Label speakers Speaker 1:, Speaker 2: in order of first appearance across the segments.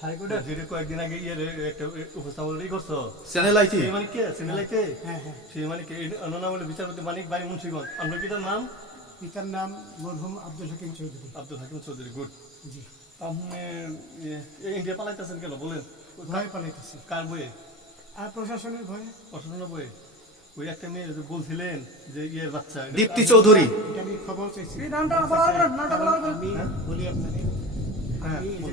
Speaker 1: কয়েকদিন আগে ইয়ে একটা উপস্থাপন করছ?
Speaker 2: চ্যানেল আইটি
Speaker 1: সেই মানিক কে
Speaker 3: হ্যাঁ হ্যাঁ
Speaker 1: সেই মানিক কে অন্য নাম হলো বিচারপতি মানিক বাড়ি মুন্সিগঞ্জ। আপনার পিতার নাম?
Speaker 3: পিতার নাম মরহুম আব্দুল হাকিম চৌধুরী।
Speaker 1: আব্দুল হাকিম চৌধুরী গুড।
Speaker 3: জি।
Speaker 1: আপনি ইন্ডিয়া পালাইতেছেন কেন? বলেন।
Speaker 3: ভয় পালাইতেছি।
Speaker 1: কার বইয়ে
Speaker 3: আর প্রশাসনের ভয়ে।
Speaker 1: অসাধারণ বইয়ে ওই একটা মেয়ে বলছিলেন যে ইয়ের বাচ্চা
Speaker 2: দীপ্তি চৌধুরী।
Speaker 3: এটা আমি খবর চাইছি। বলি আপনাকে দেখেন
Speaker 1: হ্যাঁ।
Speaker 3: রুগী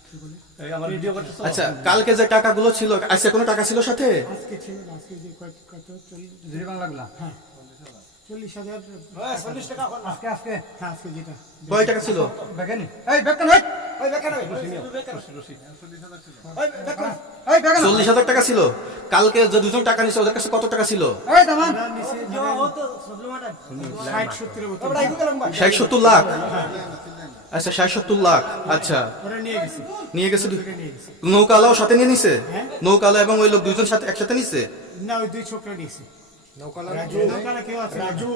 Speaker 3: কি বলে
Speaker 1: এই আমার ভিডিও করতেছ
Speaker 2: আচ্ছা কালকে যে টাকাগুলো ছিল আজকে কোনো টাকা ছিল সাথে?
Speaker 3: আজকে ছিল আজকে যে কত কত? চল্লিশ
Speaker 4: বাংলাগুলা।
Speaker 3: হ্যাঁ। চল্লিশ হাজার।
Speaker 4: চল্লিশ টাকা আজকে আজকে।
Speaker 3: হ্যাঁ আজকে যেটা।
Speaker 2: কয় টাকা ছিল?
Speaker 4: বেকেনি এই বেকেন ওই বেকেন হই
Speaker 1: রশি, রশি।
Speaker 4: ওই বেকেন এই বেকেন
Speaker 2: চল্লিশ হাজার টাকা ছিল? কালকে যে দুজন টাকা নিছে ওদের কাছে কত টাকা ছিল?
Speaker 4: এই দামান
Speaker 3: ষাট
Speaker 2: সত্তর লাখ। আচ্ছা ষাট সত্তর লাখ আচ্ছা।
Speaker 3: নিয়ে গেছে
Speaker 2: নৌকালাও সাথে নিয়ে নিছে?
Speaker 3: হ্যাঁ।
Speaker 2: নৌকালা এবং ওই লোক দুজন সাথে একসাথে নিছে?
Speaker 3: না ওই দুই ছোকরা নিয়েছে। কেউ রাজু।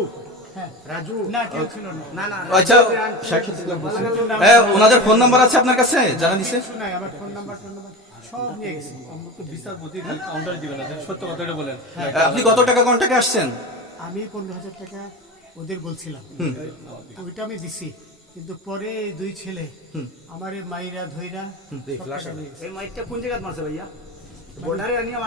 Speaker 3: হ্যাঁ। রাজু? না কেউ ছিল না। না না
Speaker 2: আচ্ছা। হ্যাঁ ওনাদের ফোন নাম্বার আছে আপনার কাছে? জানা দিছে?
Speaker 3: কিছু নাই আমার ফোন নাম্বার ফোন নাম্বার সব নিয়ে গেছে।
Speaker 1: আমরা তো বিচারপতি খালি কাউন্টার দিবেন না সত্য কথাটা বলেন।
Speaker 2: আপনি কত টাকা কন্টাক্টে আসছেন?
Speaker 3: আমি পনেরো হাজার টাকা ওদের বলছিলাম। ওইটা আমি দিছি কিন্তু পরে দুই ছেলে আমার মাইরা ধৈরা।
Speaker 4: এই কোন জায়গায় মারছে ভাইয়া? বর্ডারে আনিয়া